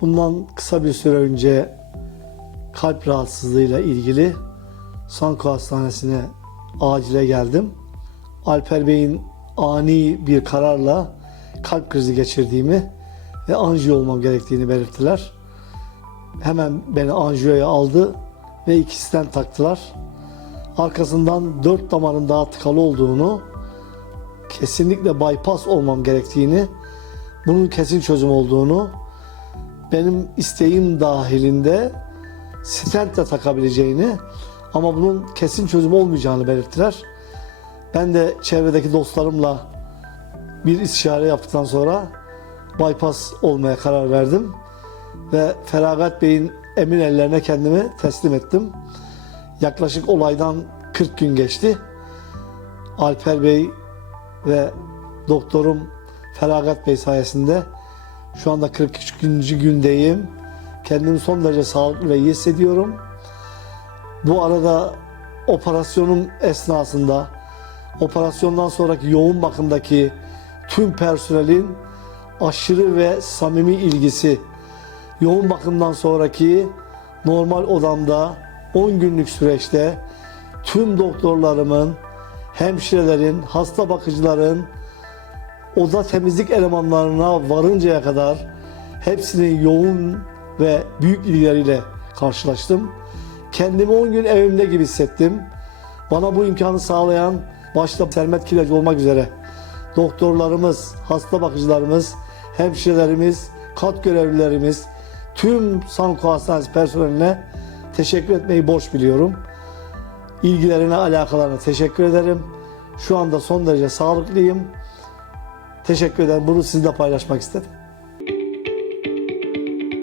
Bundan kısa bir süre önce kalp rahatsızlığıyla ilgili Sanko Hastanesi'ne acile geldim. Alper Bey'in ani bir kararla kalp krizi geçirdiğimi ve anjiyo olmam gerektiğini belirttiler. Hemen beni anjiyoya aldı ve iki stent taktılar. Arkasından dört damarın daha tıkalı olduğunu, kesinlikle bypass olmam gerektiğini, bunun kesin çözüm olduğunu, benim isteğim dahilinde stent de takabileceğini ama bunun kesin çözüm olmayacağını belirttiler. Ben de çevredeki dostlarımla bir istişare yaptıktan sonra bypass olmaya karar verdim ve Feragat Bey'in emin ellerine kendimi teslim ettim. Yaklaşık olaydan 40 gün geçti. Alper Bey ve doktorum Feragat Bey sayesinde şu anda 43. gündeyim. Kendimi son derece sağlıklı ve iyi hissediyorum. Bu arada operasyonum esnasında operasyondan sonraki yoğun bakımdaki tüm personelin aşırı ve samimi ilgisi yoğun bakımdan sonraki normal odamda 10 günlük süreçte tüm doktorlarımın, hemşirelerin, hasta bakıcıların, oda temizlik elemanlarına varıncaya kadar hepsinin yoğun ve büyük ilgileriyle karşılaştım. Kendimi 10 gün evimde gibi hissettim. Bana bu imkanı sağlayan başta Sermet Kilacı olmak üzere doktorlarımız, hasta bakıcılarımız, hemşirelerimiz, kat görevlilerimiz, tüm Sanko Hastanesi personeline teşekkür etmeyi borç biliyorum. İlgilerine, alakalarına teşekkür ederim. Şu anda son derece sağlıklıyım. Teşekkür ederim. Bunu sizinle paylaşmak istedim.